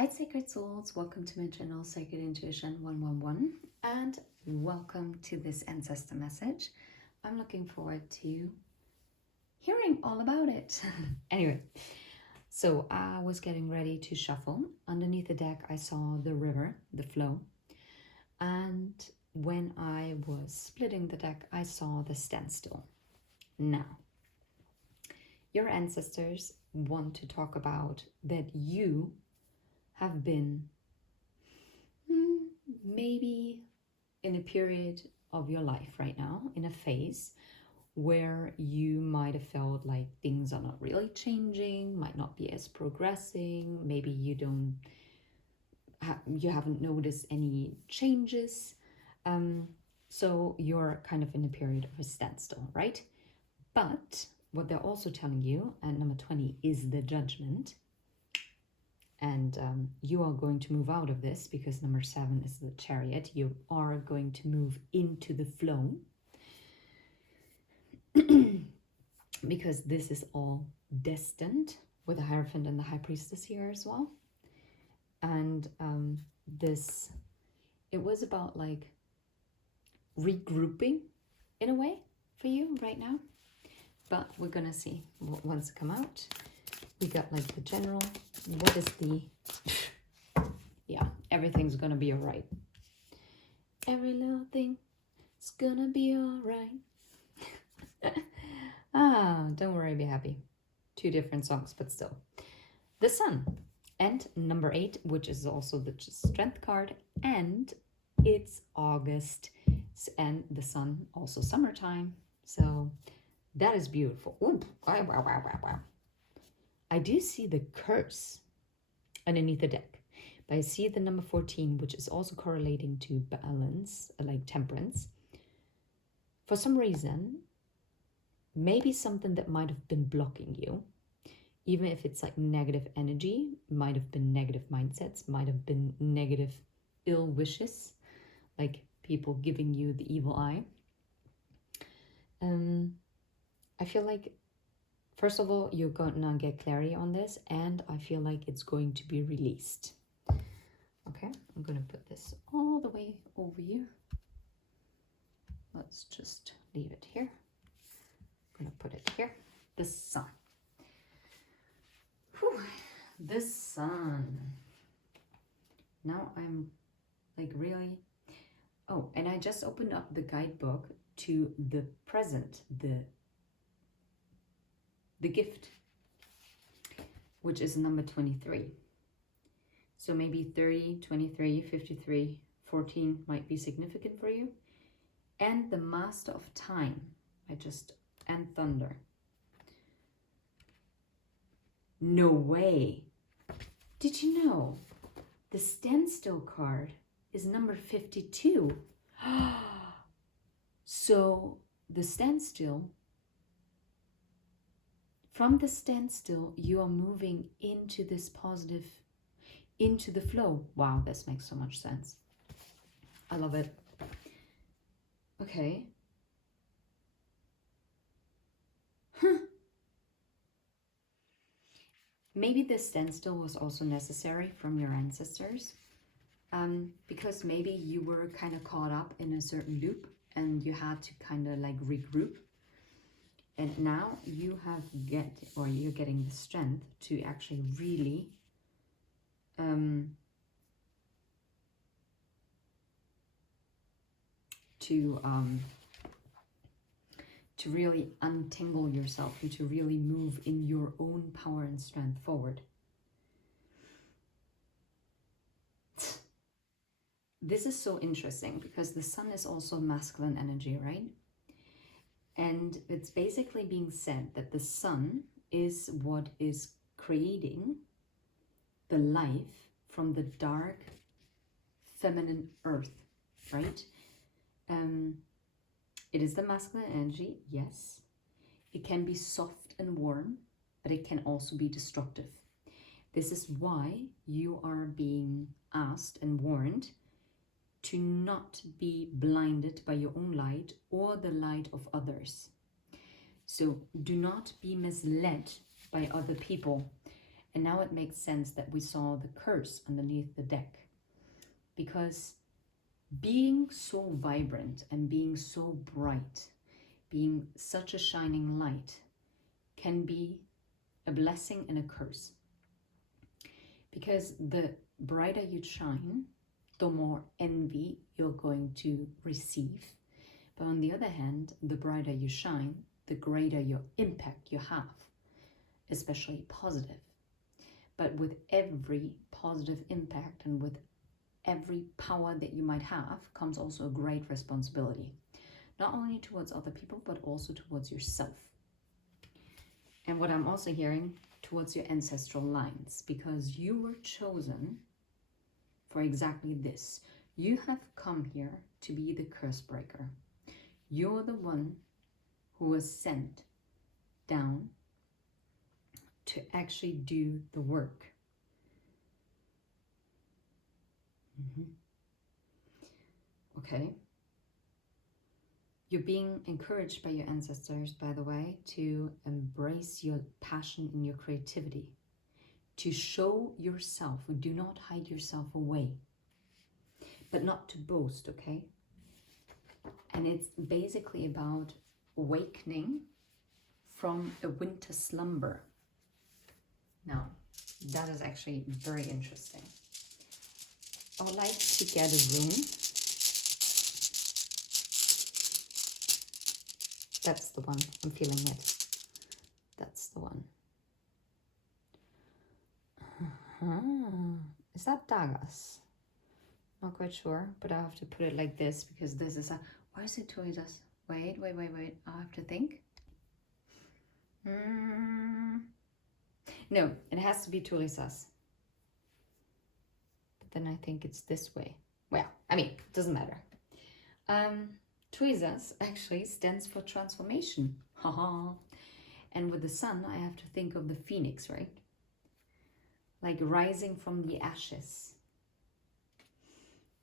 Hi Sacred Souls, welcome to my channel Sacred Intuition 111 and welcome to this Ancestor message. I'm looking forward to hearing all about it. Anyway, so I was getting ready to shuffle. Underneath the deck I saw the river, the flow, and when I was splitting the deck I saw the standstill. Now, your ancestors want to talk about that you have been maybe in a period of your life right now, in a phase where you might have felt like things are not really changing, might not be as progressing, maybe you haven't noticed any changes, so you're kind of in a period of a standstill, right? But what they're also telling you, and number 20 is the judgment, and you are going to move out of this because number 7 is the chariot. You are going to move into the flow because this is all destined, with the Hierophant and the High Priestess here as well. And it was about like regrouping in a way for you right now. But we're gonna see what wants to come out. We got like the general. What is the... Yeah, everything's gonna be all right. Every little thing is gonna be all right. Don't worry, be happy. 2 different songs, but still. The Sun and number 8, which is also the Strength card, and it's August, and the Sun also summertime. So that is beautiful. Ooh, wow, wow, wow, wow, wow. I do see the curse underneath the deck, but I see the number 14, which is also correlating to balance, like temperance. For some reason, maybe something that might have been blocking you, even if it's like negative energy, might have been negative mindsets, might have been negative ill wishes, like people giving you the evil eye. I feel like, first of all, you're gonna get clarity on this, and I feel like it's going to be released. Okay, I'm gonna put this all the way over here. Let's just leave it here. I'm gonna put it here. The Sun. Whew. The Sun. Now I'm like really... Oh, and I just opened up the guidebook to the present, the gift, which is number 23. So maybe 30, 23, 53, 14 might be significant for you. And the Master of Time, and Thunder. No way. Did you know the Standstill card is number 52? So the standstill, from the standstill, you are moving into this positive, into the flow. Wow, this makes so much sense. I love it. Okay. Maybe this standstill was also necessary from your ancestors, because maybe you were kind of caught up in a certain loop and you had to kind of like regroup. And now you're getting the strength to actually really to really untangle yourself and to really move in your own power and strength forward. This is so interesting because the Sun is also masculine energy, right? And it's basically being said that the Sun is what is creating the life from the dark feminine earth, right? It is the masculine energy, yes. It can be soft and warm, but it can also be destructive. This is why you are being asked and warned to not be blinded by your own light or the light of others. So do not be misled by other people And now it makes sense that we saw the curse underneath the deck. Because being so vibrant and being so bright, being such a shining light, can be a blessing and a curse. Because the brighter you shine, the more envy you're going to receive. But on the other hand, the brighter you shine, the greater your impact you have, especially positive. But with every positive impact and with every power that you might have comes also a great responsibility, not only towards other people, but also towards yourself. And what I'm also hearing, towards your ancestral lines, because you were chosen for exactly this. You have come here to be the curse breaker. You're the one who was sent down to actually do the work. Okay. You're being encouraged by your ancestors, by the way, to embrace your passion and your creativity, to show yourself. Do not hide yourself away, but not to boast, okay? And it's basically about awakening from a winter slumber. Now, that is actually very interesting. I would like to get a rune. That's the one. I'm feeling it. That's the one. Is that daggers? Not quite sure, but I have to put it like this because this is a... Why is it Turisas? Wait. I have to think. No, it has to be Turisas. But then I think it's this way. Well, I mean, it doesn't matter. Turisas actually stands for transformation. Haha. And with the sun, I have to think of the phoenix, right? Like rising from the ashes.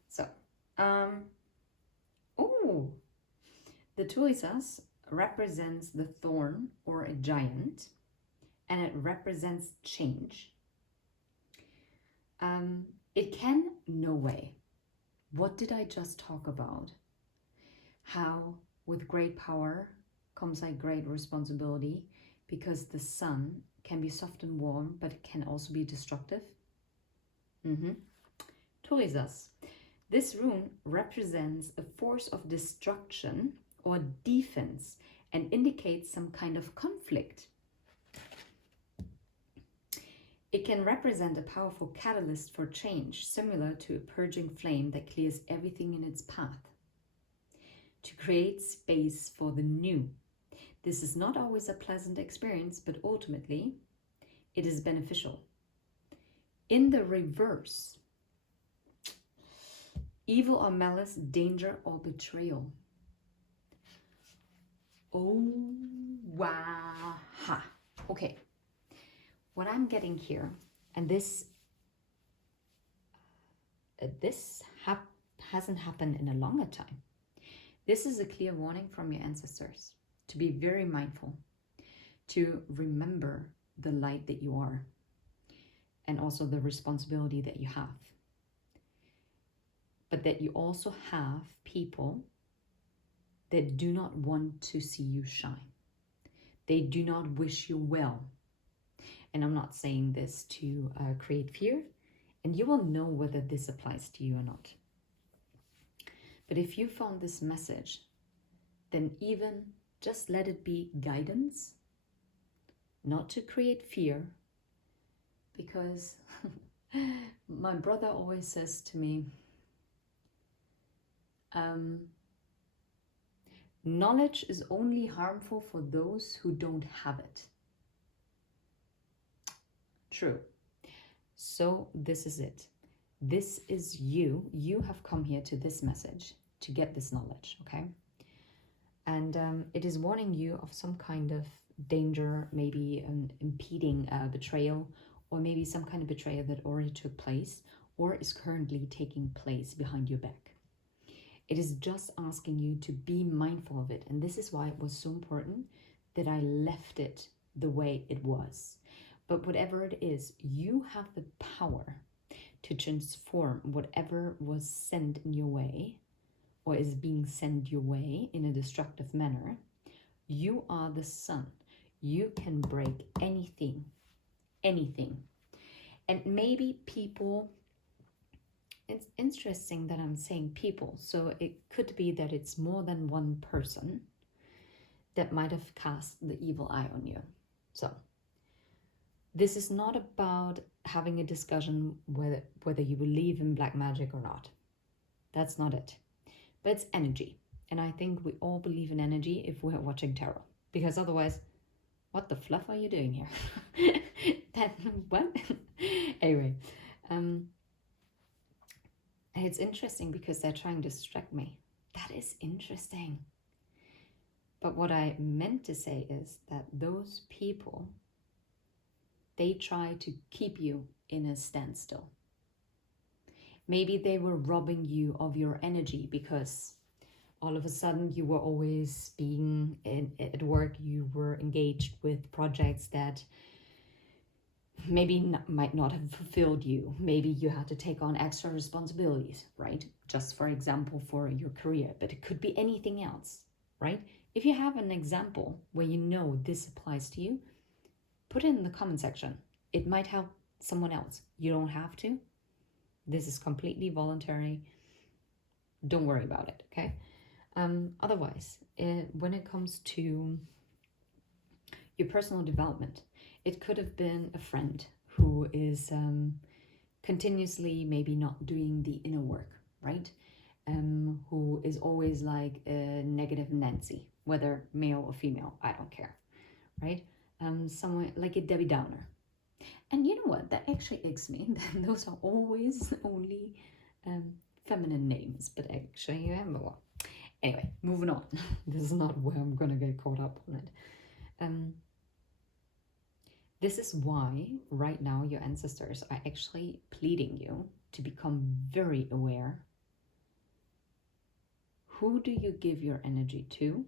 So, the Turisas represents the thorn or a giant, and it represents change. It can, no way. What did I just talk about? How with great power comes like great responsibility, because the sun can be soft and warm, but it can also be destructive. Turisas. This rune represents a force of destruction or defense and indicates some kind of conflict. It can represent a powerful catalyst for change, similar to a purging flame that clears everything in its path, to create space for the new. This is not always a pleasant experience, but ultimately it is beneficial. In the reverse, evil or malice, danger or betrayal. Oh, wow. Okay. What I'm getting here, and this hasn't happened in a longer time. This is a clear warning from your ancestors to be very mindful, to remember the light that you are, and also the responsibility that you have. But that you also have people that do not want to see you shine. They do not wish you well. And I'm not saying this to create fear, and you will know whether this applies to you or not. But if you found this message, then even just let it be guidance, not to create fear, because my brother always says to me, knowledge is only harmful for those who don't have it. True. So this is it. This is you. You have come here to this message to get this knowledge, okay? And it is warning you of some kind of danger, maybe an impeding betrayal, or maybe some kind of betrayal that already took place or is currently taking place behind your back. It is just asking you to be mindful of it. And this is why it was so important that I left it the way it was. But whatever it is, you have the power to transform whatever was sent in your way or is being sent your way in a destructive manner. You are the sun. You can break anything, anything. And maybe people, it's interesting that I'm saying people, so it could be that it's more than one person that might have cast the evil eye on you. So this is not about having a discussion whether you believe in black magic or not. That's not it. But it's energy. And I think we all believe in energy if we're watching tarot. Because otherwise, what the fluff are you doing here? What? Anyway, it's interesting because they're trying to distract me. That is interesting. But what I meant to say is that those people, they try to keep you in a standstill. Maybe they were robbing you of your energy because all of a sudden you were always being at work, you were engaged with projects that maybe might not have fulfilled you. Maybe you had to take on extra responsibilities, right? Just for example, for your career, but it could be anything else, right? If you have an example where you know this applies to you, put it in the comment section. It might help someone else. You don't have to. This is completely voluntary. Don't worry about it, okay? Otherwise, when it comes to your personal development, it could have been a friend who is continuously maybe not doing the inner work, right? Who is always like a negative Nancy, whether male or female, I don't care, right? Someone like a Debbie Downer. And you know what? That actually icks me. Those are always only feminine names, but actually, well, anyway, moving on. This is not where I'm gonna get caught up on it. This is why right now your ancestors are actually pleading you to become very aware. Who do you give your energy to?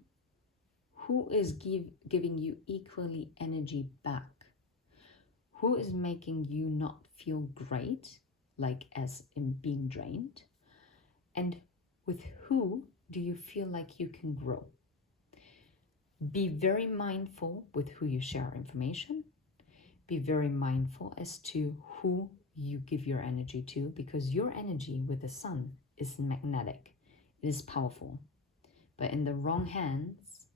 Who is giving you equally energy back? Who is making you not feel great, like as in being drained? And with who do you feel like you can grow? Be very mindful with who you share information. Be very mindful as to who you give your energy to, because your energy with the sun is magnetic. It is powerful. But in the wrong hands,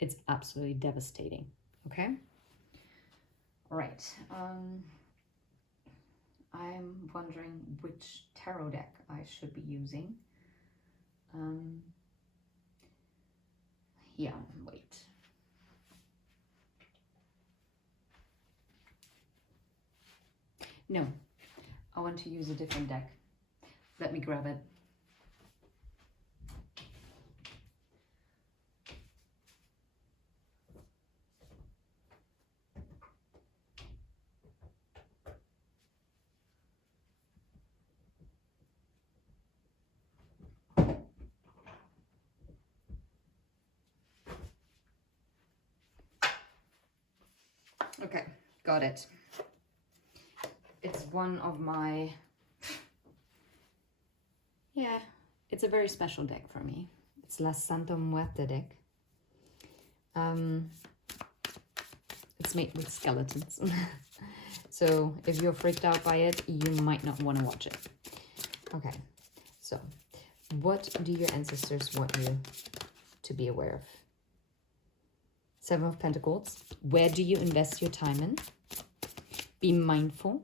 it's absolutely devastating. Okay? All right. I'm wondering which tarot deck I should be using. Yeah, wait. No, I want to use a different deck. Let me grab it. Okay, got it. It's one of my, yeah, it's a very special deck for me. It's La Santa Muerte deck. It's made with skeletons. So if you're freaked out by it, you might not want to watch it. Okay, so what do your ancestors want you to be aware of? Seven of Pentacles. Where do you invest your time in? Be mindful.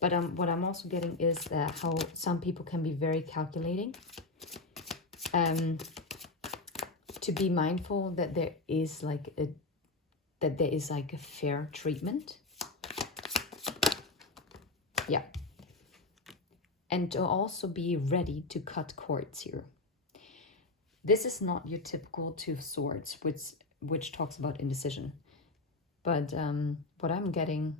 But what I'm also getting is that how some people can be very calculating. To be mindful that there is like a fair treatment. Yeah. And to also be ready to cut cords here. This is not your typical Two of Swords, which talks about indecision. But what I'm getting,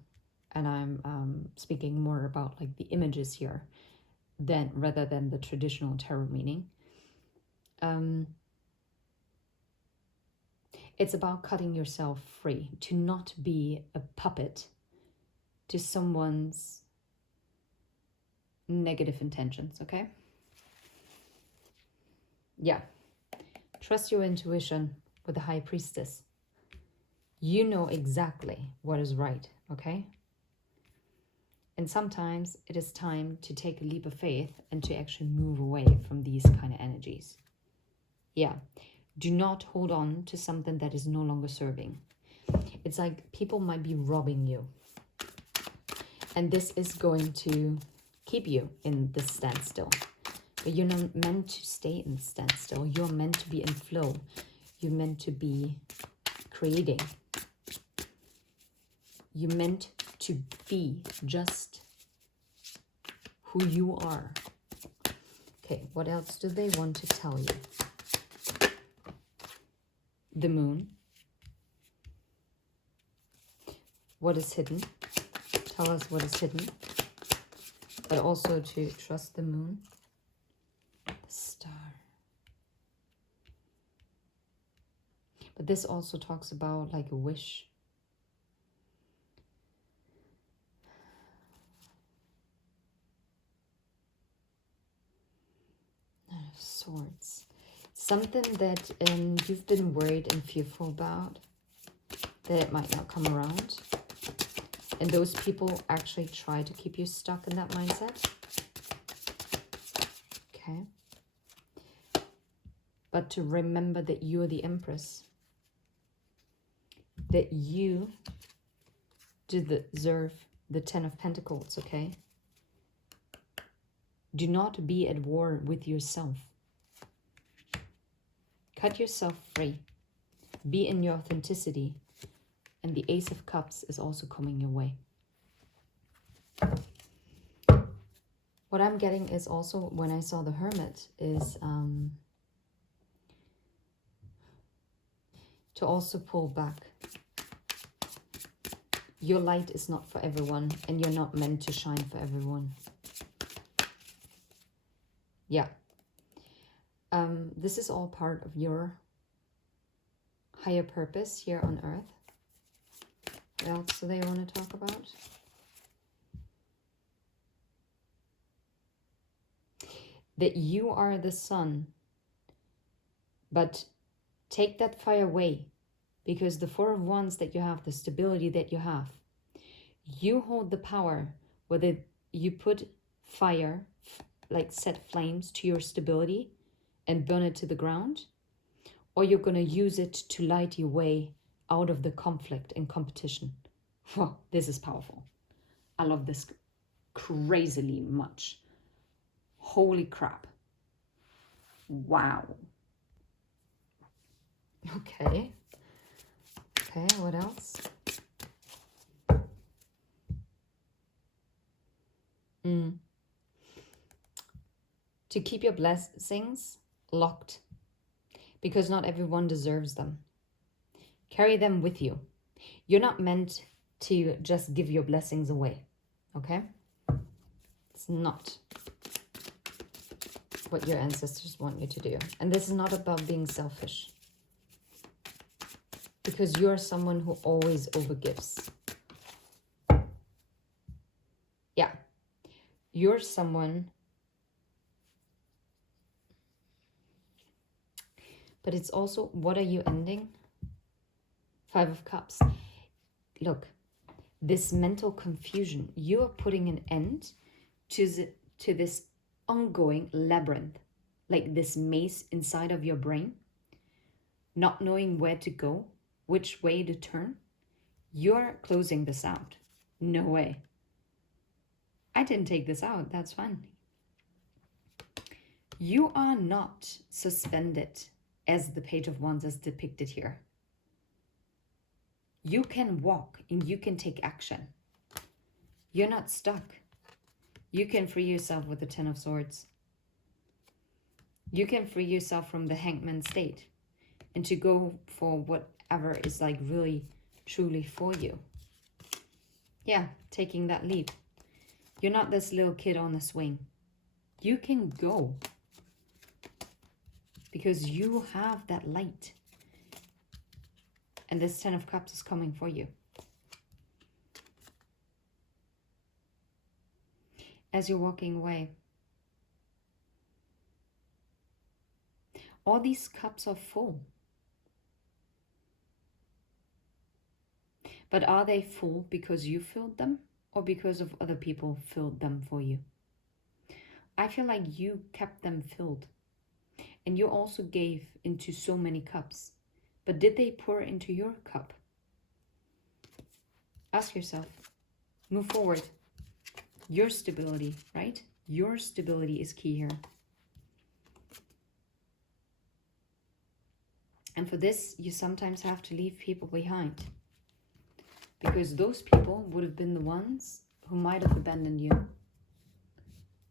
and I'm speaking more about like the images here, rather than the traditional tarot meaning. It's about cutting yourself free, to not be a puppet to someone's negative intentions, okay? Yeah. Trust your intuition with the High Priestess. You know exactly what is right, okay? And sometimes it is time to take a leap of faith and to actually move away from these kind of energies. Yeah. Do not hold on to something that is no longer serving. It's like people might be robbing you. And this is going to keep you in the standstill. But you're not meant to stay in standstill. You're meant to be in flow. You're meant to be creating. You're meant to be just who you are. Okay, what else do they want to tell you? The moon. What is hidden? Tell us what is hidden. But also to trust the moon. The star. But this also talks about like a wish. Swords. Something that you've been worried and fearful about, that it might not come around. And those people actually try to keep you stuck in that mindset. Okay. But to remember that you're the Empress. That you deserve the 10 of Pentacles, okay? Do not be at war with yourself. Cut yourself free. Be in your authenticity. And the Ace of Cups is also coming your way. What I'm getting is also, when I saw the Hermit, is to also pull back. Your light is not for everyone, and you're not meant to shine for everyone. Yeah. This is all part of your higher purpose here on Earth. What else do they want to talk about? That you are the sun, but take that fire away, because the Four of Wands that you have, the stability that you have, you hold the power, whether you put fire, like set flames to your stability and burn it to the ground, or you're going to use it to light your way out of the conflict and competition. Whoa, this is powerful. I love this crazily much. Holy crap. Wow. Okay. Okay, what else? To keep your blessings locked, because not everyone deserves them. Carry them with you. You're not meant to just give your blessings away, okay? It's not what your ancestors want you to do. And this is not about being selfish, because you're someone who always overgives. Yeah. You're someone, but it's also, what are you ending? 5 of Cups. Look, this mental confusion, you are putting an end to this ongoing labyrinth, like this maze inside of your brain, not knowing where to go, which way to turn. You're closing this out. No way. I didn't take this out. That's fine. You are not suspended as the Page of Wands is depicted here. You can walk and you can take action. You're not stuck. You can free yourself with the 10 of Swords. You can free yourself from the hangman state and to go for whatever is like really, truly for you. Yeah, taking that leap. You're not this little kid on a swing. You can go because you have that light. And this 10 of Cups is coming for you. As you're walking away, all these cups are full. But are they full because you filled them or because of other people filled them for you? I feel like you kept them filled. And you also gave into so many cups. But did they pour into your cup? Ask yourself. Move forward. Your stability, right? Your stability is key here. And for this, you sometimes have to leave people behind. Because those people would have been the ones who might have abandoned you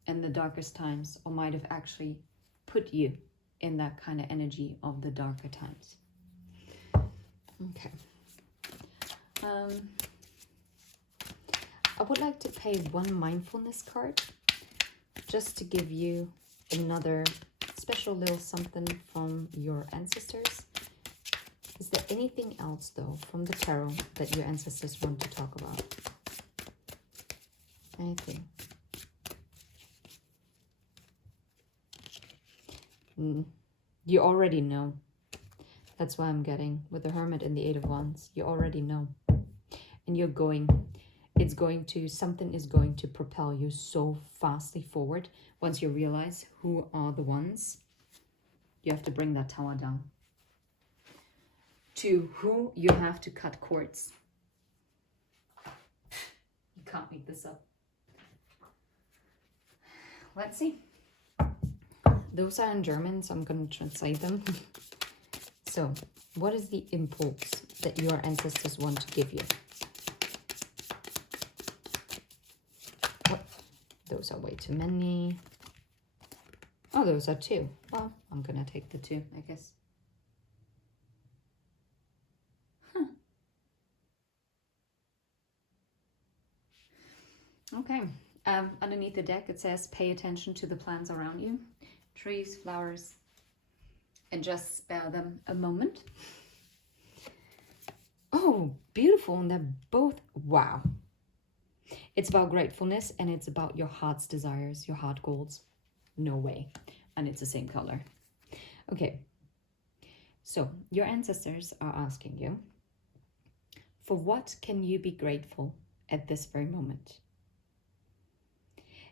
in the darkest times, or might have actually put you in that kind of energy of the darker times. Okay. I would like to pay one mindfulness card just to give you another special little something from your ancestors. Is there anything else, though, from the tarot that your ancestors want to talk about? Anything? You already know. That's why I'm getting with the Hermit and the Eight of Wands. You already know. And you're going, something is going to propel you so fastly forward. Once you realize who are the ones, you have to bring that tower down. To who you have to cut cords. You can't make this up. Let's see. Those are in German, so I'm going to translate them. So, what is the impulse that your ancestors want to give you? What? Those are way too many. Oh, those are 2. Well, I'm going to take the 2, I guess. Okay. Underneath the deck, it says, pay attention to the plants around you. Trees, flowers, and just spare them a moment. Oh, beautiful. And they're both, wow. It's about gratefulness, and it's about your heart's desires, your heart goals. No way. And it's the same color. Okay. So your ancestors are asking you, for what can you be grateful at this very moment?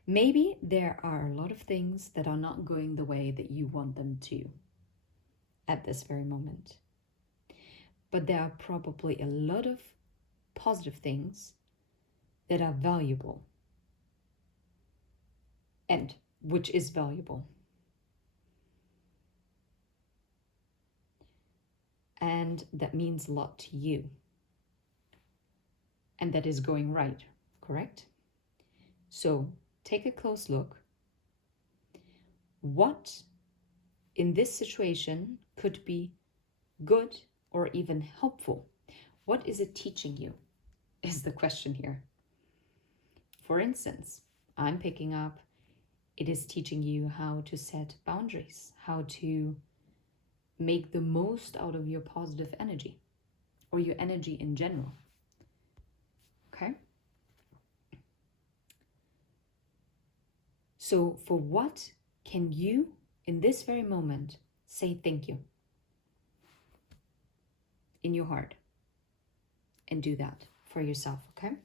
Maybe there are a lot of things that are not going the way that you want them to at this very moment. But there are probably a lot of positive things that are valuable, and which is valuable. And that means a lot to you. And that is going right, correct? So take a close look. What in this situation could be good or even helpful? What is it teaching you is the question here. For instance, I'm picking up, it is teaching you how to set boundaries, how to make the most out of your positive energy or your energy in general. Okay? So for what can you, in this very moment, say thank you in your heart? And do that for yourself, okay?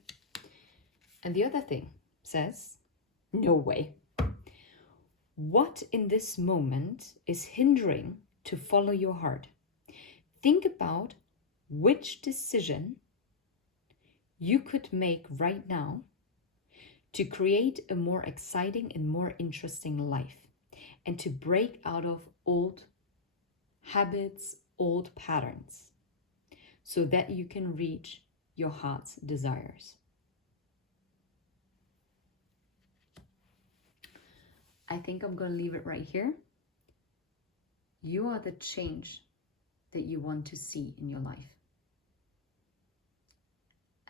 And the other thing says, no way. What in this moment is hindering to follow your heart? Think about which decision you could make right now to create a more exciting and more interesting life, and to break out of old habits, old patterns, so that you can reach your heart's desires. I think I'm going to leave it right here. You are the change that you want to see in your life.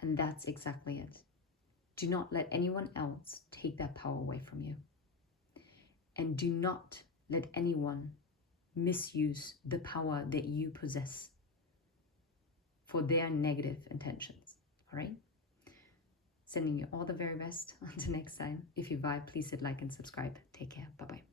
And that's exactly it. Do not let anyone else take that power away from you. And do not let anyone misuse the power that you possess for their negative intentions. All right? Sending you all the very best. Until next time. If you vibe, please hit like and subscribe. Take care. Bye-bye.